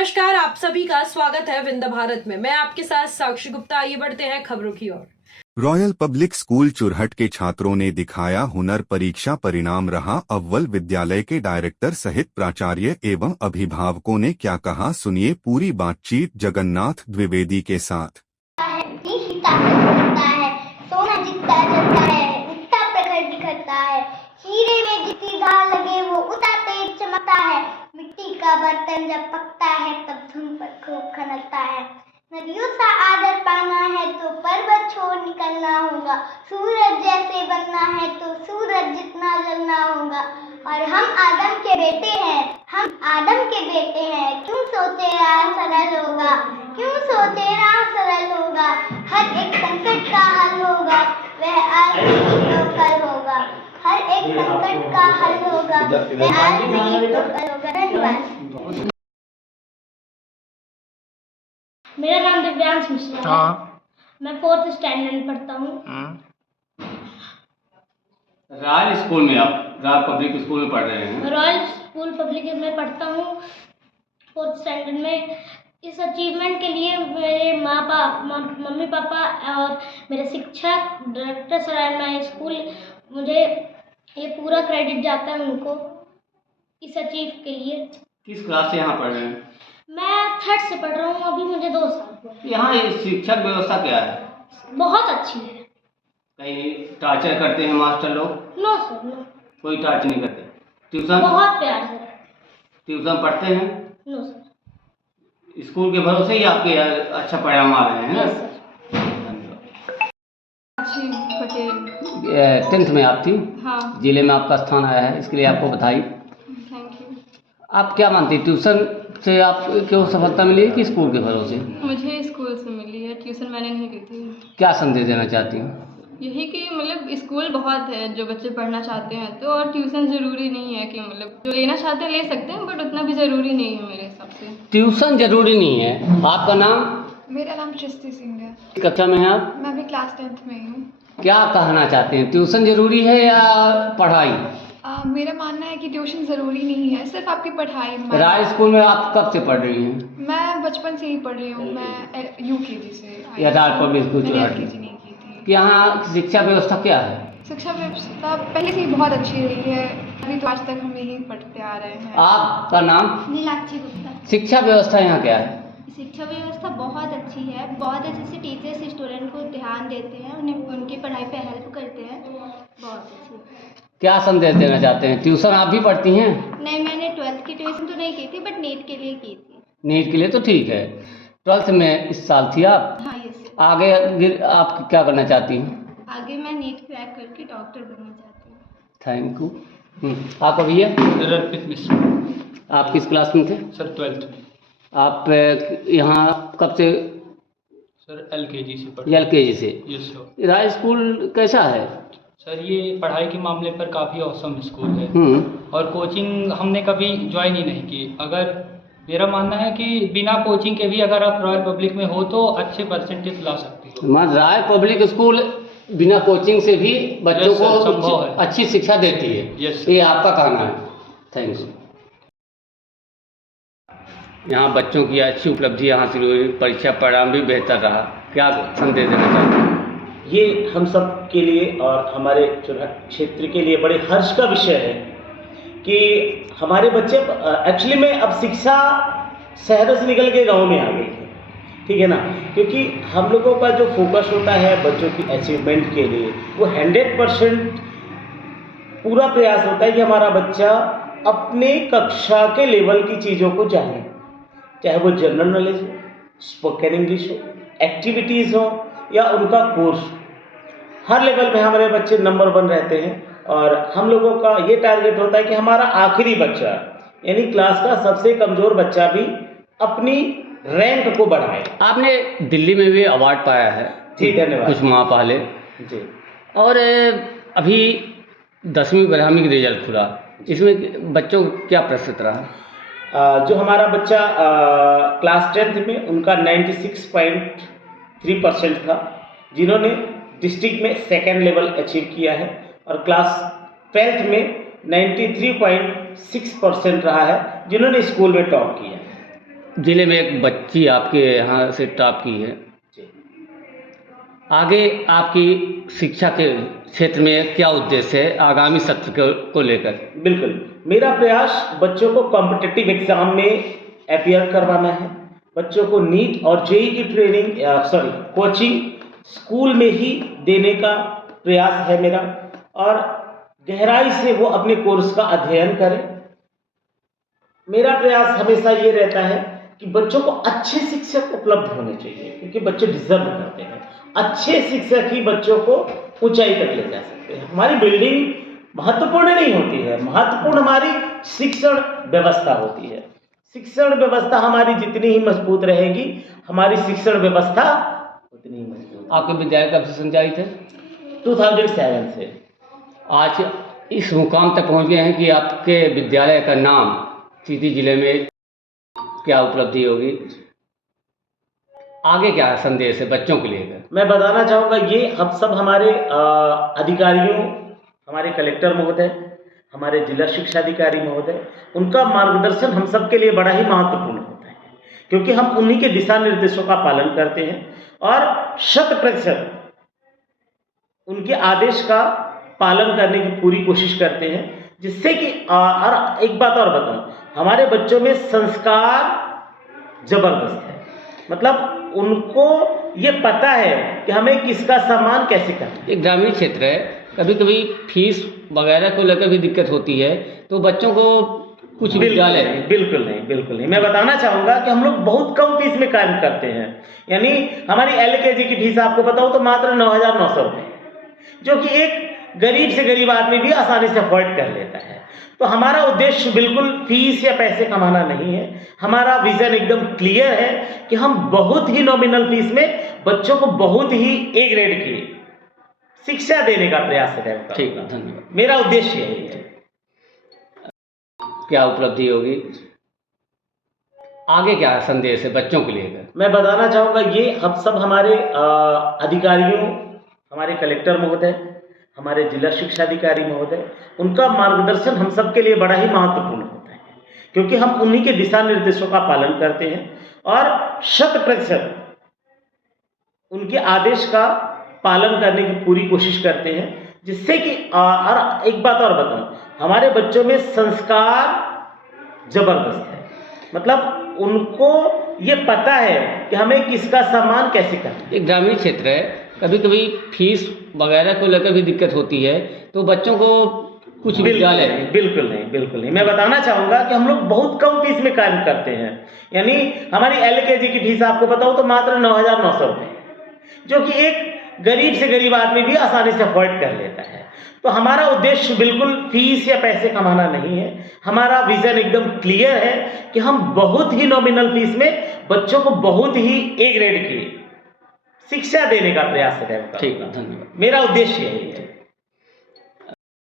नमस्कार, आप सभी का स्वागत है विंध्य भारत में। मैं आपके साथ साक्षी गुप्ता। आइए बढ़ते हैं खबरों की ओर। रॉयल पब्लिक स्कूल चुरहट के छात्रों ने दिखाया हुनर। परीक्षा परिणाम रहा अव्वल। विद्यालय के डायरेक्टर सहित प्राचार्य एवं अभिभावकों ने क्या कहा, सुनिए पूरी बातचीत जगन्नाथ द्विवेदी के साथ। सोना जितना जलता है उतना प्रखर दिखता है, हीरे में जितनी धार लगे वो उतना तेज चमकता है, मिट्टी का बर्तन जब पकता है तब धुन पर खूब खनकता है। नदियों सा आदर पाना है तो पर्वत छोड़ निकलना होगा, सूरज जैसे बनना है तो सूरज जितना जलना होगा। और हम आदम के बेटे हैं, क्यों सोचे राह सरल होगा, हर एक संकट का हल होगा, वह आज नहीं तो कल होगा, वह आज नहीं तो कल होगा। धन्यवाद। मेरा नाम दिव्यांश मिश्रा है। मैं 4th स्टैंडर्ड में पढ़ता हूँ। रॉयल स्कूल में आप रॉयल पब्लिक स्कूल में पढ़ रहे हैं? रॉयल स्कूल पब्लिक में पढ़ता हूँ 4th स्टैंडर्ड में। इस अचीवमेंट के लिए मेरे मम्मी पापा और मेरे शिक्षक director sir and my school, मुझे ये पूरा क्रेडिट जाता है उनको इस अचीव के लिए। किस क्लास से यहाँ पढ़ रहे हैं? मैं 3rd से पढ़ रहा हूँ, अभी मुझे 2 साल हुए। यहाँ शिक्षक व्यवस्था क्या है? बहुत अच्छी है। कहीं टॉर्चर करते हैं मास्टर लोग? No sir, no. कोई टॉर्चर नहीं करते? ट्यूशन? बहुत प्यार से। ट्यूशन पढ़ते हैं? No sir. स्कूल के भरोसे ही आपके अच्छा परिणाम आ रहे हैं ना? Yes sir. 10th में आप थी? हाँ। जिले में आपका स्थान आया है, इसके लिए आपको बधाई। Thank you. आप क्या मानती हैं, ट्यूशन से आपको सफलता मिली है कि स्कूल के भरोसे? मुझे स्कूल से मिली है, ट्यूशन मैंने नहीं ली थी। क्या संदेश देना चाहती हैं? यही कि मतलब स्कूल बहुत है जो बच्चे पढ़ना चाहते हैं तो, और ट्यूशन ज़रूरी नहीं है कि मतलब जो लेना चाहते हैं ले सकते हैं, बट उतना भी ज़रूरी नहीं है मेरे हिसाब से। ट्यूशन जरूरी नहीं है। आपका नाम? मेरा नाम सृष्टि सिंह है। कक्षा में हैं आप? मैं भी क्लास 10th में ही हूँ। क्या कहना चाहते हैं, ट्यूशन जरूरी है या पढ़ाई? मेरा मानना है कि ट्यूशन ज़रूरी नहीं है, सिर्फ आपकी पढ़ाई। राय स्कूल में आप कब से पढ़ रही हैं? मैं बचपन से ही पढ़ रही हूँ, मैं UKG से। या राय पब्लिक स्कूल मैंने चुरहट? LKG नहीं की थी। कि यहाँ शिक्षा व्यवस्था क्या है? शिक्षा व्यवस्था पहले से ही बहुत अच्छी रही है, अभी तो आज तक हम यही पढ़ते आ रहे हैं। आपका नाम? नीलाक्षी गुप्ता। शिक्षा व्यवस्था यहाँ क्या है? शिक्षा व्यवस्था बहुत अच्छी है, बहुत अच्छे से टीचर्स स्टूडेंट को ध्यान देते हैं, उन्हें उनकी पढ़ाई पे हेल्प करते हैं, बहुत अच्छी है। क्या संदेश देना चाहते हैं? ट्यूशन आप भी पढ़ती हैं? नहीं, मैंने 12th की ट्यूशन तो नहीं की थी, बट नीट के लिए की थी। नीट के लिए तो ठीक है। 12th में इस साल थी आप? हाँ, यस। आगे आप क्या करना चाहती हैं? आगे मैं नीट क्रैक करके डॉक्टर बनना चाहती हूँ। Thank you. आप अभी है? सर अर्पित मिश्रा। आप किस क्लास में थे? सर 12th में। आप यहाँ कब से? सर LKG से LKG से। Yes sir. राय स्कूल कैसा है? सर ये पढ़ाई के मामले पर काफ़ी औसम स्कूल है, और कोचिंग हमने कभी ज्वाइन ही नहीं की। अगर मेरा मानना है कि बिना कोचिंग के भी अगर आप रॉयल पब्लिक में हो तो अच्छे परसेंटेज ला सकते हो। राय पब्लिक स्कूल बिना कोचिंग से भी बच्चों को संभव है, अच्छी शिक्षा देती है। यस, ये आपका कहना है। थैंक्स। यहाँ बच्चों की अच्छी उपलब्धि हासिल हुई, परीक्षा परिणाम भी बेहतर रहा, क्या संदेश देना चाहते हैं? ये हम सब के लिए और हमारे चुरहट क्षेत्र के लिए बड़े हर्ष का विषय है कि हमारे बच्चे एक्चुअली में अब शिक्षा शहरों से निकल के गाँव में आ गई है, ठीक है ना। क्योंकि हम लोगों का जो फोकस होता है बच्चों की अचीवमेंट के लिए, वो 100% पूरा प्रयास होता है कि हमारा बच्चा अपने कक्षा के लेवल की चीज़ों को जाने, चाहे वो जनरल नॉलेज हो, स्पोकन इंग्लिश हो, एक्टिविटीज़ हो या उनका कोर्स। हर लेवल में हमारे बच्चे नंबर 1 रहते हैं और हम लोगों का ये टारगेट होता है कि हमारा आखिरी बच्चा यानी क्लास का सबसे कमज़ोर बच्चा भी अपनी रैंक को बढ़ाए। आपने दिल्ली में भी अवार्ड पाया है? जी धन्यवाद। कुछ माह पहले जी। और अभी 10वीं 12वीं का रिजल्ट खुला, इसमें बच्चों को क्या प्रतिशत रहा? जो हमारा बच्चा क्लास 10th में उनका 96.3% था, जिन्होंने डिस्ट्रिक्ट में 2nd लेवल अचीव किया है, और क्लास 12th में 93.6% रहा है जिन्होंने स्कूल में टॉप किया है। जिले में एक बच्ची आपके यहाँ से टॉप की है, आगे आपकी शिक्षा के क्षेत्र में क्या उद्देश्य है आगामी सत्र को लेकर? बिल्कुल, मेरा प्रयास बच्चों को कॉम्पिटिटिव एग्जाम में अपीयर करवाना है, बच्चों को नीट और जेईई की कोचिंग स्कूल में ही देने का प्रयास है मेरा, और गहराई से वो अपने कोर्स का अध्ययन करें। मेरा प्रयास हमेशा ये रहता है कि बच्चों को अच्छे शिक्षक उपलब्ध होने चाहिए, क्योंकि बच्चे डिजर्व करते हैं। अच्छे शिक्षक ही बच्चों को ऊंचाई तक ले जा सकते हैं। हमारी बिल्डिंग महत्वपूर्ण नहीं होती है, महत्वपूर्ण हमारी शिक्षण व्यवस्था होती है। शिक्षण व्यवस्था हमारी जितनी ही मजबूत रहेगी, हमारी शिक्षण व्यवस्था उतनी ही मजबूत। आपके विद्यालय कब से संचालित है? 2007 से। आज इस मुकाम तक पहुंच गए हैं कि आपके विद्यालय का नाम सीधी जिले में क्या उपलब्धि होगी, आगे क्या संदेश है बच्चों के लिए? मैं बताना चाहूँगा, ये हम सब हमारे अधिकारियों, हमारे कलेक्टर महोदय, हमारे जिला शिक्षा अधिकारी महोदय, उनका मार्गदर्शन हम सब के लिए बड़ा ही महत्वपूर्ण होता है, क्योंकि हम उन्हीं के दिशा निर्देशों का पालन करते हैं और 100% उनके आदेश का पालन करने की पूरी कोशिश करते हैं, जिससे कि और एक बात और बताऊं, हमारे बच्चों में संस्कार जबरदस्त है। मतलब उनको ये पता है कि हमें किसका सम्मान कैसे करना है। एक ग्रामीण क्षेत्र है, कभी कभी फीस वगैरह को लेकर भी दिक्कत होती है, तो बच्चों को कुछ विद्यालय बिल्कुल नहीं। मैं बताना चाहूँगा कि हम लोग बहुत कम फीस में कार्य करते हैं। यानी हमारी LKG की फीस आपको बताऊँ तो मात्र 9,900 रुपये, जो कि एक गरीब से गरीब आदमी भी आसानी से अफोर्ड कर लेता है। तो हमारा उद्देश्य बिल्कुल फीस या पैसे कमाना नहीं है। हमारा विजन एकदम क्लियर है कि हम बहुत ही नॉमिनल फीस में बच्चों को बहुत ही A ग्रेड की शिक्षा देने का प्रयास करेंगे। ठीक है, धन्यवाद। मेरा उद्देश्य यही है। क्या उपलब्धि होगी, आगे क्या संदेश है बच्चों के लिए? मैं बताना चाहूँगा, ये हम सब हमारे अधिकारियों, हमारे कलेक्टर महोदय, हमारे जिला शिक्षा अधिकारी महोदय, उनका मार्गदर्शन हम सब के लिए बड़ा ही महत्वपूर्ण होता है, क्योंकि हम उन्हीं के दिशा निर्देशों का पालन करते हैं और 100% उनके आदेश का पालन करने की पूरी कोशिश करते हैं, जिससे कि और एक बात और बताऊं, हमारे बच्चों में संस्कार जबरदस्त है। मतलब उनको ये पता है कि हमें किसका सम्मान कैसे करना है। एक ग्रामीण क्षेत्र है, कभी कभी फीस वगैरह को लेकर भी दिक्कत होती है, तो बच्चों को कुछ विद्यालय बिल्कुल नहीं। मैं बताना चाहूँगा कि हम लोग बहुत कम फीस में कार्य करते हैं। यानी हमारी LKG की फीस आपको बताऊँ तो मात्र 9,900 रुपये, जो कि एक गरीब से गरीब आदमी भी आसानी से अफोर्ड कर लेता है। तो हमारा उद्देश्य बिल्कुल फीस या पैसे कमाना नहीं है। हमारा विजन एकदम क्लियर है कि हम बहुत ही नॉमिनल फीस में बच्चों को बहुत ही A ग्रेड की शिक्षा देने का प्रयास करेंगे। ठीक है, धन्यवाद। मेरा उद्देश्य यही है।